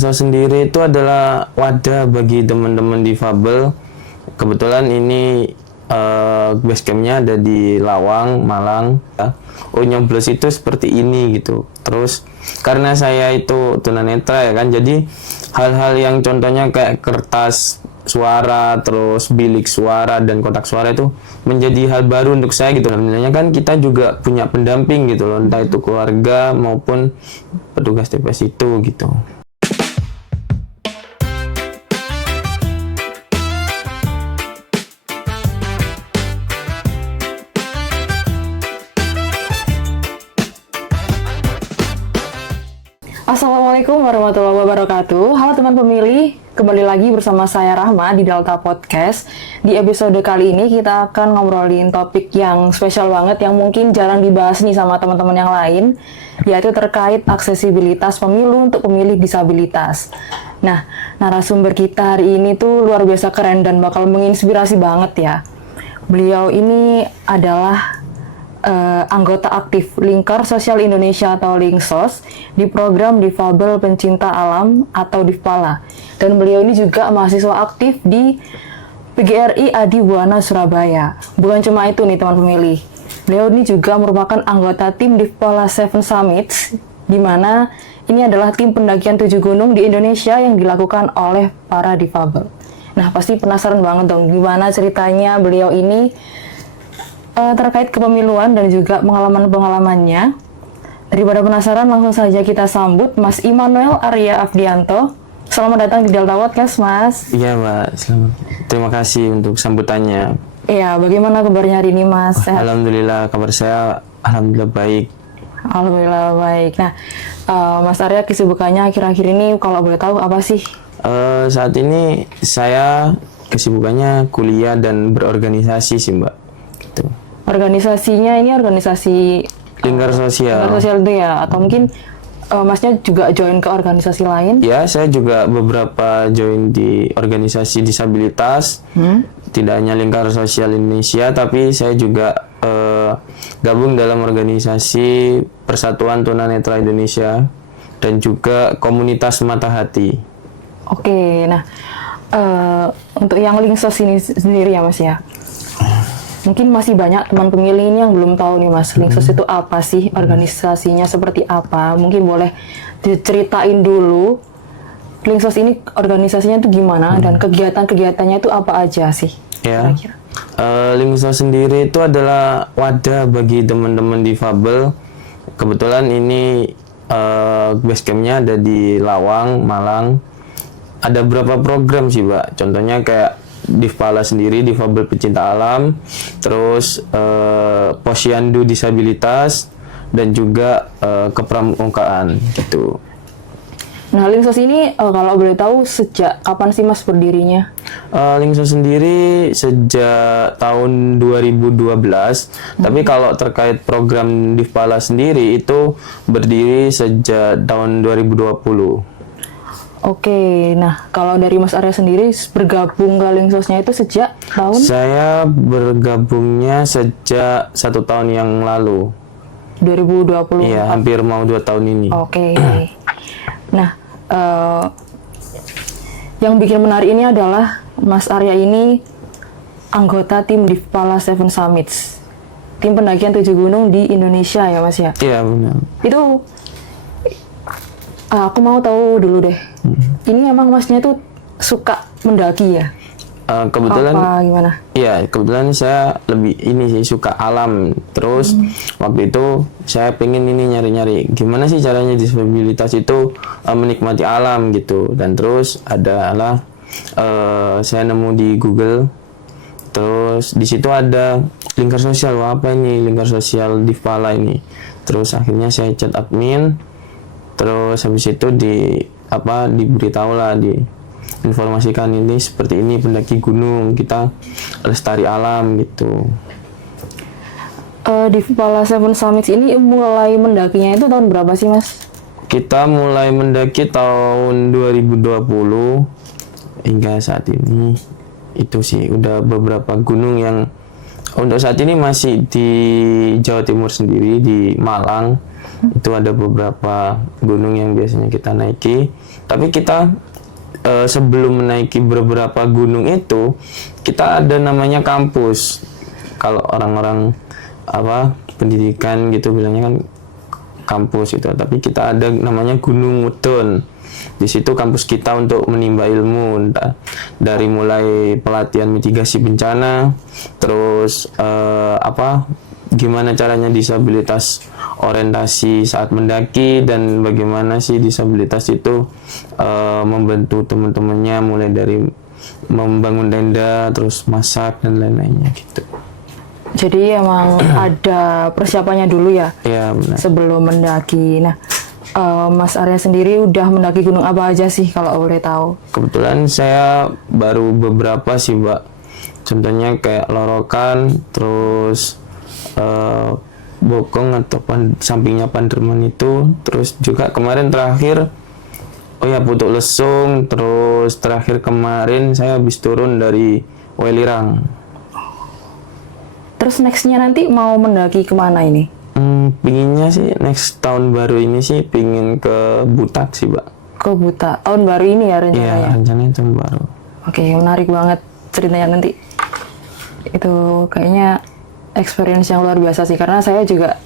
Saya sendiri itu adalah wadah bagi teman-teman difabel. Kebetulan ini base campnya ada di Lawang, Malang. Oh, nyoblos itu seperti ini gitu. Terus karena saya itu tunanetra ya kan, jadi hal-hal yang contohnya kayak kertas suara, terus bilik suara dan kotak suara itu menjadi hal baru untuk saya gitu. Sebenarnya kan kita juga punya pendamping gitu loh, entah itu keluarga maupun petugas TPS itu gitu. Assalamualaikum warahmatullahi wabarakatuh. Halo teman pemilih, kembali lagi bersama saya Rahma di Delta Podcast. Di episode kali ini kita akan ngobrolin topik yang spesial banget yang mungkin jarang dibahas nih sama teman-teman yang lain, yaitu terkait aksesibilitas pemilu untuk pemilih disabilitas. Nah, narasumber kita hari ini tuh luar biasa keren dan bakal menginspirasi banget ya. Beliau ini adalah anggota aktif Lingkar Sosial Indonesia atau Linksos di program Difabel Pencinta Alam atau Difpala, dan beliau ini juga mahasiswa aktif di PGRI Adi Buwana Surabaya. Bukan cuma itu nih teman pemilih, beliau ini juga merupakan anggota tim Difpala Seven Summits, di mana ini adalah tim pendakian 7 gunung di Indonesia yang dilakukan oleh para difabel. Nah, pasti penasaran banget dong gimana ceritanya beliau ini terkait kepemiluan dan juga pengalaman-pengalamannya. Daripada penasaran, langsung saja kita sambut Mas Immanuel Arya Afdianto. Selamat datang di Delta Podcast, Mas. Iya, Mbak. Selamat. Terima kasih untuk sambutannya. Iya, bagaimana kabarnya hari ini, Mas? Sehat? Alhamdulillah, kabar saya alhamdulillah baik. Alhamdulillah baik. Nah, Mas Arya, kesibukannya akhir-akhir ini kalau boleh tahu apa sih? Saat ini saya kesibukannya kuliah dan berorganisasi sih, Mbak. Gitu. Organisasinya ini organisasi Lingkar Sosial. Lingkar Sosial itu ya? Atau mungkin Masnya juga join ke organisasi lain? Ya, saya juga beberapa join di organisasi disabilitas. Tidak hanya Lingkar Sosial Indonesia, tapi saya juga gabung dalam organisasi Persatuan Tunanetra Indonesia dan juga komunitas Mata Hati. Oke, nah untuk yang Linksos ini sendiri ya, Mas ya? Mungkin masih banyak teman pemilih ini yang belum tahu nih, Mas, Linksos itu apa sih, organisasinya seperti apa? Mungkin boleh diceritain dulu Linksos ini organisasinya itu gimana dan kegiatan-kegiatannya itu apa aja sih? Ya, Linksos sendiri itu adalah wadah bagi teman-teman difabel. Kebetulan ini base campnya ada di Lawang, Malang. Ada beberapa program sih, Mbak. Contohnya kayak Difpala sendiri, Difabel Pencinta Alam, terus Posyandu Disabilitas, dan juga kepramukaan gitu. Nah, Linksos ini kalau boleh tahu sejak kapan sih, Mas, berdirinya? Linksos sendiri sejak tahun 2012, tapi kalau terkait program Difpala sendiri itu berdiri sejak tahun 2020. Oke, nah kalau dari Mas Arya sendiri bergabung ke Linksosnya itu sejak tahun? Saya bergabungnya sejak 1 tahun yang lalu. 2020? Iya, hampir mau 2 tahun ini. Oke. Nah, yang bikin menarik ini adalah Mas Arya ini anggota tim Difpala Seven Summits, tim pendakian 7 gunung di Indonesia ya, Mas ya? Iya, benar. Itu aku mau tahu dulu deh. Ini emang Masnya tuh suka mendaki ya? Kebetulan apa gimana? Iya, kebetulan saya lebih ini sih suka alam. Terus waktu itu saya pengen ini nyari-nyari gimana sih caranya disabilitas itu menikmati alam gitu. Dan terus adalah saya nemu di Google. Terus di situ ada Lingkar Sosial. Wah, apa ini Lingkar Sosial Difpala ini? Terus akhirnya saya chat admin. Terus habis itu diberitahu lah, diinformasikan ini seperti ini pendaki gunung, kita lestari alam gitu. Difpala Seven Summits ini mulai mendakinya itu tahun berapa sih, Mas? Kita mulai mendaki tahun 2020 hingga saat ini. Itu sih udah beberapa gunung yang Untuk saat ini masih di Jawa Timur sendiri, di Malang. Itu ada beberapa gunung yang biasanya kita naiki. Tapi kita sebelum menaiki beberapa gunung itu, kita ada namanya kampus. Kalau orang-orang pendidikan gitu bilangnya kan kampus itu. Tapi kita ada namanya Gunung Mudun. Di situ kampus kita untuk menimba ilmu, dari mulai pelatihan mitigasi bencana, terus gimana caranya disabilitas orientasi saat mendaki, dan bagaimana sih disabilitas itu membantu teman-temannya, mulai dari membangun tenda, terus masak dan lain-lainnya gitu. Jadi emang ada persiapannya dulu ya? Iya, benar. Sebelum mendaki. Nah, Mas Arya sendiri udah mendaki gunung apa aja sih kalau boleh tahu? Kebetulan saya baru beberapa sih, Mbak. Contohnya kayak Lorokan, terus Bokong atau sampingnya Panderman itu, terus juga kemarin terakhir Putuk Lesung, terus terakhir kemarin saya habis turun dari Welirang. Terus nextnya nanti mau mendaki kemana ini? Pinginnya sih next tahun baru ini sih pingin ke Butak sih, Mbak. Ke Buta. Tahun baru ini ya rencananya? Iya, rencananya tahun baru. Oke, menarik banget ceritanya nanti. Itu kayaknya experience yang luar biasa sih, karena saya juga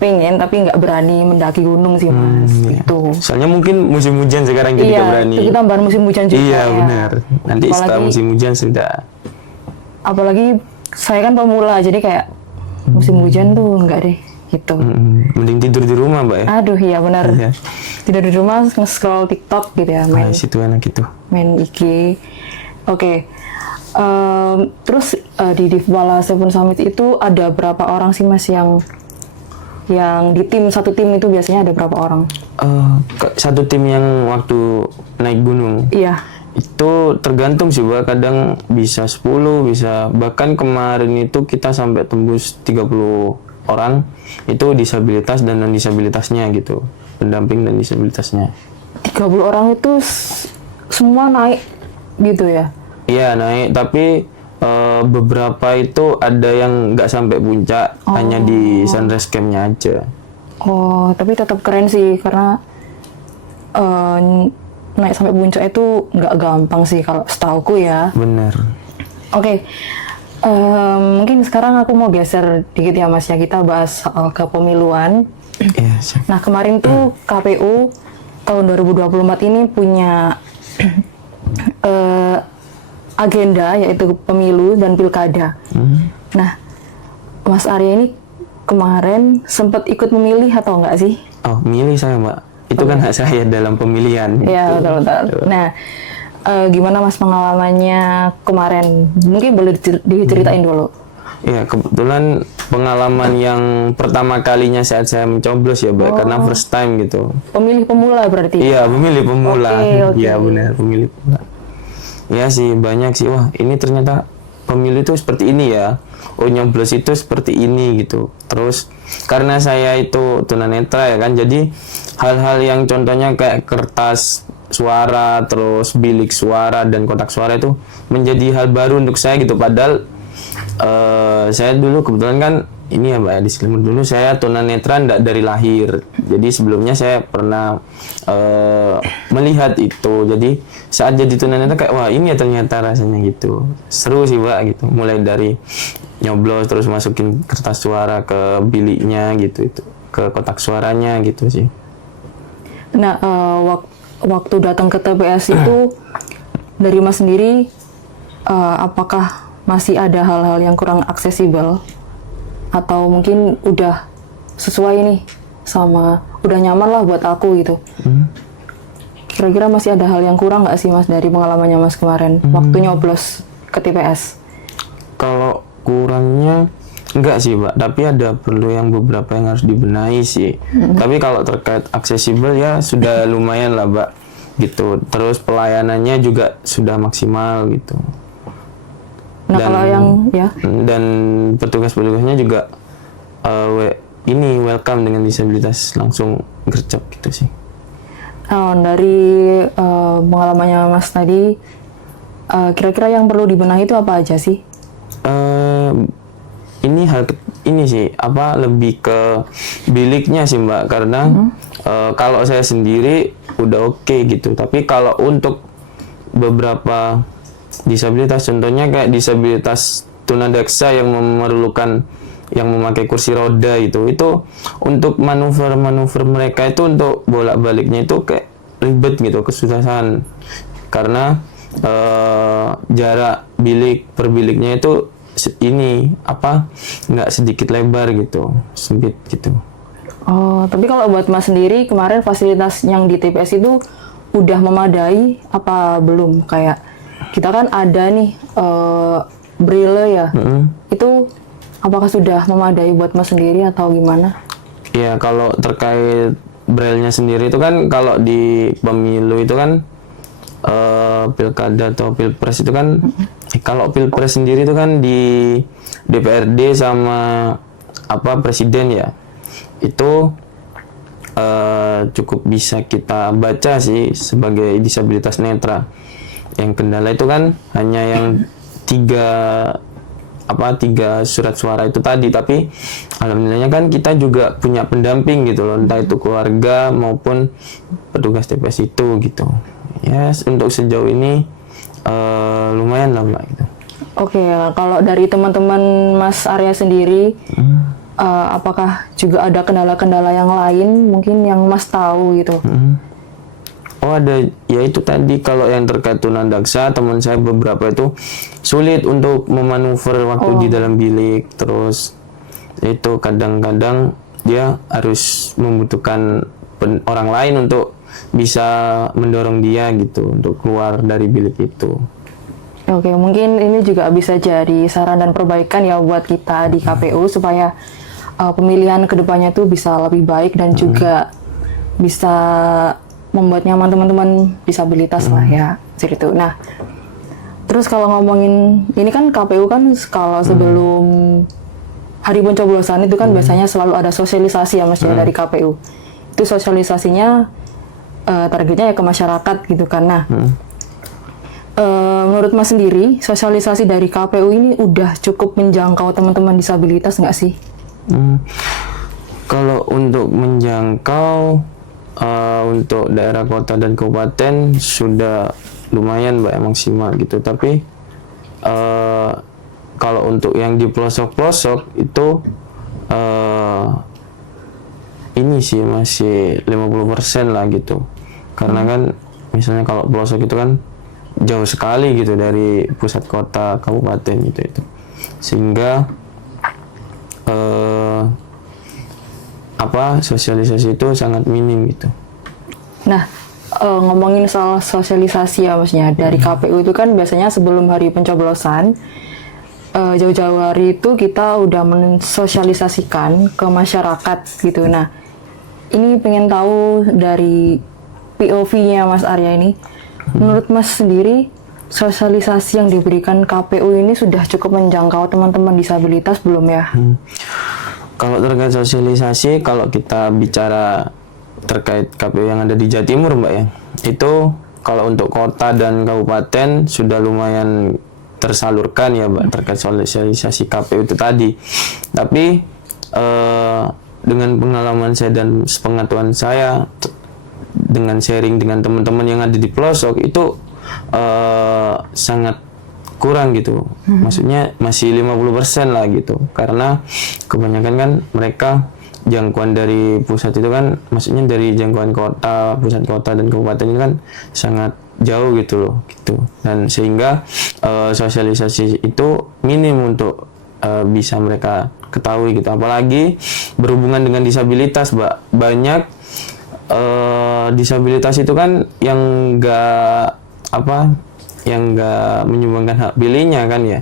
pengen tapi nggak berani mendaki gunung sih, Mas. Iya. Itu. Soalnya mungkin musim hujan sekarang jadi nggak berani. Itu tambahan musim hujan juga. Iya, ya. benar. Nanti setelah musim hujan sudah. Apalagi saya kan pemula, jadi kayak musim hujan tuh enggak deh gitu. Mending tidur di rumah, Mbak ya. Aduh, iya benar. Iya. Tidur di rumah nge-scroll TikTok gitu ya, main Situ enak gitu. main IG. Oke. Terus di Divwala Seven Summit itu ada berapa orang sih, Mas, yang di satu tim itu biasanya ada berapa orang? Satu tim yang waktu naik gunung. Iya. Itu tergantung sih, Mbak. Kadang bisa 10, bisa bahkan kemarin itu kita sampai tembus 30 orang. Itu disabilitas dan non disabilitasnya gitu. Pendamping dan disabilitasnya. 30 orang itu semua naik gitu ya? Iya, naik, tapi beberapa itu ada yang nggak sampai puncak, hanya di sunrise camp-nya aja. Oh, tapi tetap keren sih, karena naik sampai puncak itu nggak gampang sih kalau setauku ya. Bener. Oke, mungkin sekarang aku mau geser dikit ya, Mas, ya, kita bahas soal kepemiluan. Iya, siap. Nah, kemarin tuh KPU tahun 2024 ini punya agenda, yaitu pemilu dan pilkada. Nah, Mas Arya ini kemarin sempat ikut memilih atau enggak sih? Oh, milih saya, Mbak. Itu kan hak saya dalam pemilihan. Iya, gitu. betul. Nah, gimana, Mas, pengalamannya kemarin? Mungkin boleh diceritain dulu. Iya, kebetulan pengalaman yang pertama kalinya saat saya mencoblos ya, Mbak, karena first time gitu. Pemilih pemula berarti? Iya, pemilih pemula. Oke. Iya, benar, pemilih pemula. Ya sih, banyak sih. Wah, ini ternyata pemilih itu seperti ini ya. Oh, nyoblos itu seperti ini gitu. Terus karena saya itu tunanetra ya kan, jadi hal-hal yang contohnya kayak kertas suara, terus bilik suara dan kotak suara itu menjadi hal baru untuk saya gitu. Padahal saya dulu kebetulan kan ini ya, Mbak, ya, disclaimer dulu, saya tunanetra enggak dari lahir. Jadi sebelumnya saya pernah melihat itu. Jadi saat jadi tunanetra kayak wah, ini ya ternyata rasanya gitu. Seru sih, Mbak, gitu. Mulai dari nyoblos terus masukin kertas suara ke biliknya gitu, itu ke kotak suaranya gitu sih. Nah, waktu datang ke TPS itu dari Mas sendiri, apakah masih ada hal-hal yang kurang aksesibel? Atau mungkin udah sesuai nih sama, udah nyaman lah buat aku gitu? Kira-kira masih ada hal yang kurang nggak sih, Mas, dari pengalamannya Mas kemarin waktu nyoblos ke TPS? Kalau kurangnya enggak sih, Mbak, tapi ada perlu yang beberapa yang harus dibenahi sih. Tapi kalau terkait aksesibel ya sudah lumayan lah, Mbak, gitu. Terus pelayanannya juga sudah maksimal gitu. Nah, kalau yang ya, dan petugas-petugasnya juga ini welcome dengan disabilitas, langsung gercep gitu sih. dari pengalamannya Mas tadi, kira-kira yang perlu dibenahi itu apa aja sih? ini ini sih lebih ke biliknya sih Mbak, karena kalau saya sendiri udah oke gitu, tapi kalau untuk beberapa disabilitas, contohnya kayak disabilitas tunadaksa yang memerlukan yang memakai kursi roda itu untuk manuver mereka itu untuk bolak-baliknya itu kayak ribet gitu, kesusahan karena jarak bilik per biliknya itu ini nggak sedikit lebar gitu, sempit gitu. Oh, tapi kalau buat Mas sendiri kemarin fasilitas yang di TPS itu udah memadai apa belum? Kayak kita kan ada nih braille ya. Itu apakah sudah memadai buat Mas sendiri atau gimana? Iya, kalau terkait braille-nya sendiri itu kan kalau di pemilu itu kan pilkada atau pilpres itu kan kalau pilpres sendiri itu kan di DPRD sama presiden ya, itu cukup bisa kita baca sih sebagai disabilitas netra. Yang kendala itu kan hanya yang tiga surat suara itu tadi, tapi alhamdulillahnya kan kita juga punya pendamping gitu loh, entah itu keluarga maupun petugas TPS itu gitu. Ya, untuk sejauh ini lumayan lah Mbak gitu. Oke, kalau dari teman-teman Mas Arya sendiri, apakah juga ada kendala-kendala yang lain mungkin yang Mas tahu gitu? Oh ada, ya itu tadi kalau yang terkait tunadaksa, teman saya beberapa itu sulit untuk memanuver waktu di dalam bilik, terus itu kadang-kadang dia harus membutuhkan orang lain untuk bisa mendorong dia gitu untuk keluar dari bilik itu. Oke, mungkin ini juga bisa jadi saran dan perbaikan ya buat kita di KPU supaya pemilihan kedepannya tuh bisa lebih baik dan juga bisa membuat nyaman teman-teman disabilitas lah ya, seperti itu. Nah, terus kalau ngomongin ini kan KPU kan kalau sebelum hari pencoblosan itu kan biasanya selalu ada sosialisasi ya Mas ya dari KPU. Itu sosialisasinya targetnya ya ke masyarakat gitu kan. Nah, menurut Mas sendiri sosialisasi dari KPU ini udah cukup menjangkau teman-teman disabilitas nggak sih? Kalau untuk menjangkau untuk daerah kota dan kabupaten sudah lumayan Mbak, maksimal gitu, tapi kalau untuk yang di pelosok-pelosok itu ini sih masih 50% lah gitu, karena kan misalnya kalau pelosok itu kan jauh sekali gitu dari pusat kota kabupaten gitu, sehingga sosialisasi itu sangat minim gitu. Nah, ngomongin soal sosialisasi ya Masnya, dari KPU itu kan biasanya sebelum hari pencoblosan jauh-jauh hari itu kita udah mensosialisasikan ke masyarakat gitu. Nah, ini pengen tahu dari POV-nya Mas Arya ini, menurut Mas sendiri sosialisasi yang diberikan KPU ini sudah cukup menjangkau teman-teman disabilitas belum ya? Kalau terkait sosialisasi, kalau kita bicara terkait KPU yang ada di Jawa Timur Mbak ya, itu kalau untuk kota dan kabupaten sudah lumayan tersalurkan ya Mbak terkait sosialisasi KPU itu tadi. Tapi dengan pengalaman saya dan sepengetahuan saya, dengan sharing dengan teman-teman yang ada di pelosok itu sangat kurang gitu. Maksudnya masih 50% lah gitu. Karena kebanyakan kan mereka jangkauan dari pusat itu kan, maksudnya dari jangkauan kota, pusat kota dan kabupaten itu kan sangat jauh gitu loh gitu. Dan sehingga sosialisasi itu minim untuk bisa mereka ketahui gitu. Apalagi berhubungan dengan disabilitas, Mbak. Banyak disabilitas itu kan yang yang nggak menyumbangkan hak pilihnya kan ya.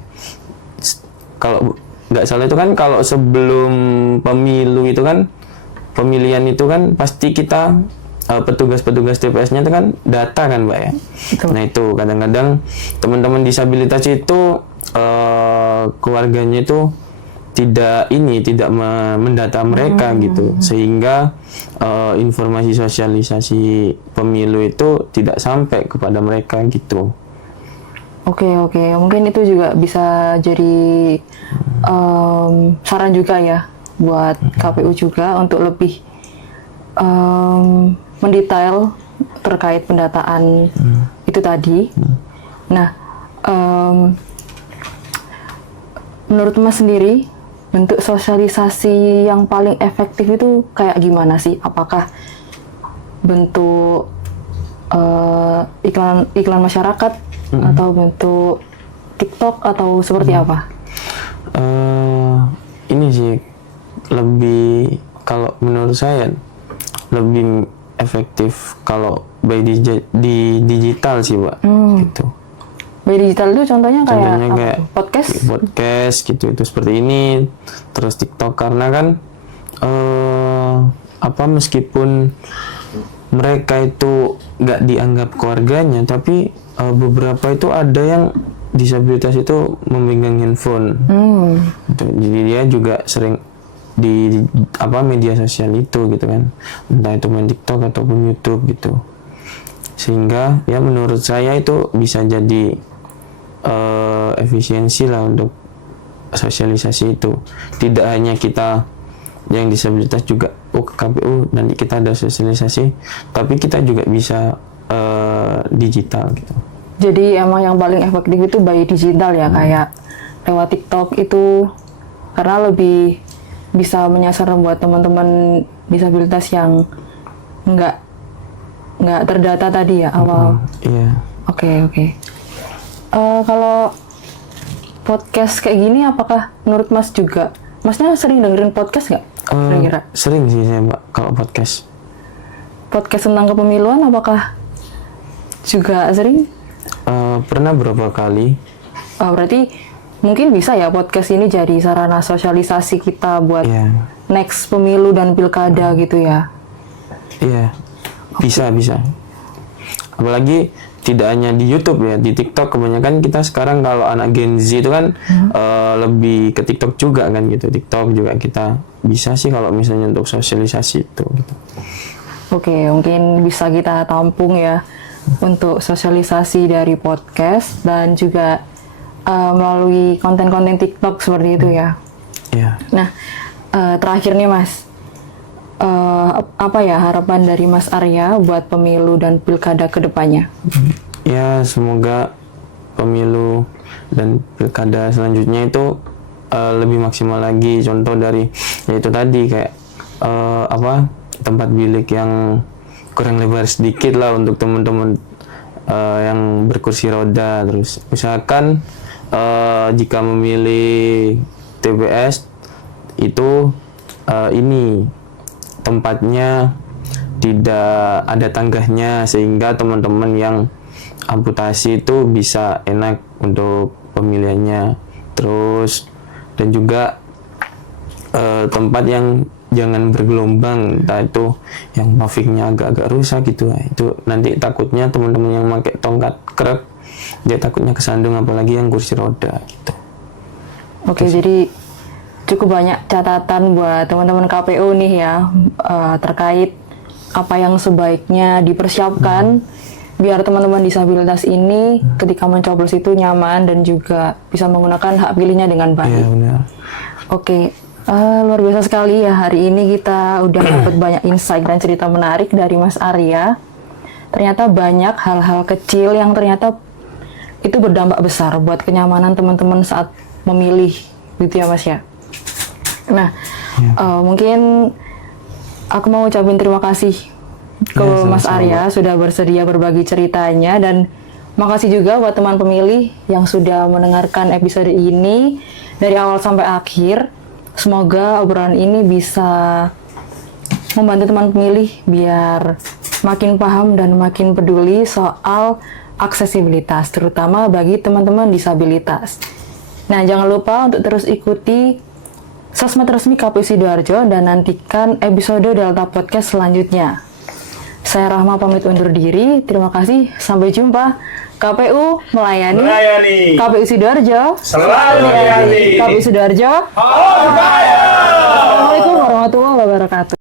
Kalau nggak salah itu kan kalau sebelum pemilu itu kan, pemilihan itu kan pasti kita petugas-petugas TPS-nya itu kan data kan Mbak ya. Betul. Nah itu kadang-kadang teman-teman disabilitas itu keluarganya itu tidak mendata mereka gitu, sehingga informasi sosialisasi pemilu itu tidak sampai kepada mereka gitu. Oke, mungkin itu juga bisa jadi saran juga ya buat KPU juga untuk lebih mendetail terkait pendataan itu tadi. Nah, menurut Mas sendiri, bentuk sosialisasi yang paling efektif itu kayak gimana sih? Apakah bentuk iklan masyarakat atau bentuk TikTok atau seperti apa? Ini sih lebih, kalau menurut saya lebih efektif kalau by di digital sih, Pak. Gitu. By digital itu contohnya kayak Kayak podcast gitu, itu seperti ini. Terus TikTok, karena kan meskipun mereka itu nggak dianggap keluarganya, tapi beberapa itu ada yang disabilitas itu memegang handphone. Gitu. Jadi dia juga sering di media sosial itu gitu kan, entah itu main TikTok ataupun YouTube gitu. Sehingga ya menurut saya itu bisa jadi efisiensi lah untuk sosialisasi itu. Tidak hanya kita yang disabilitas juga ke KPU nanti kita ada sosialisasi, tapi kita juga bisa digital gitu. Jadi emang yang paling efektif itu by digital ya, kayak lewat TikTok itu, karena lebih bisa menyasar buat teman-teman disabilitas yang nggak terdata tadi ya awal. Iya. Oke. Kalau podcast kayak gini, apakah menurut Mas juga? Masnya sering dengerin podcast nggak? Kira-kira? Sering sih saya, Mbak, kalau podcast. Podcast tentang kepemiluan apakah juga sering? Pernah beberapa kali. Berarti mungkin bisa ya podcast ini jadi sarana sosialisasi kita buat next pemilu dan pilkada gitu ya? Iya, bisa. Apalagi tidak hanya di YouTube ya, di TikTok kebanyakan kita sekarang kalau anak Gen Z itu kan lebih ke TikTok juga kan gitu. TikTok juga kita bisa sih kalau misalnya untuk sosialisasi itu. Gitu. Oke, mungkin bisa kita tampung ya untuk sosialisasi dari podcast dan juga melalui konten-konten TikTok seperti itu ya. Iya. Nah, terakhir nih Mas, apa ya harapan dari Mas Arya buat pemilu dan pilkada kedepannya? Ya, semoga pemilu dan pilkada selanjutnya itu lebih maksimal lagi. Contoh dari yaitu tadi kayak tempat bilik yang kurang lebar sedikit lah untuk teman-teman yang berkursi roda. Terus misalkan jika memilih TPS itu ini tempatnya tidak ada tangganya, sehingga teman-teman yang amputasi itu bisa enak untuk pemilihannya. Terus dan juga tempat yang jangan bergelombang, entah itu yang paviknya agak-agak rusak gitu. Itu nanti takutnya teman-teman yang pakai tongkat krep dia takutnya kesandung, apalagi yang kursi roda gitu. Oke, jadi cukup banyak catatan buat teman-teman KPU nih ya, terkait apa yang sebaiknya dipersiapkan biar teman-teman disabilitas ini ketika mencoblos itu nyaman dan juga bisa menggunakan hak pilihnya dengan baik. Iya, benar. Oke, luar biasa sekali ya, hari ini kita udah dapat banyak insight dan cerita menarik dari Mas Arya. Ternyata banyak hal-hal kecil yang ternyata itu berdampak besar buat kenyamanan teman-teman saat memilih gitu ya Mas ya. Nah, mungkin aku mau ucapin terima kasih ke Mas Arya sudah bersedia berbagi ceritanya, dan makasih juga buat teman pemilih yang sudah mendengarkan episode ini dari awal sampai akhir. Semoga obrolan ini bisa membantu teman pemilih biar makin paham dan makin peduli soal aksesibilitas, terutama bagi teman-teman disabilitas. Nah, jangan lupa untuk terus ikuti sosmed resmi KPU Sidoarjo dan nantikan episode Delta Podcast selanjutnya. Saya Rahma pamit undur diri. Terima kasih. Sampai jumpa. KPU melayani. KPU Sidoarjo Selalu melayani. KPU Sidoarjo. On fire. Assalamualaikum warahmatullahi wabarakatuh.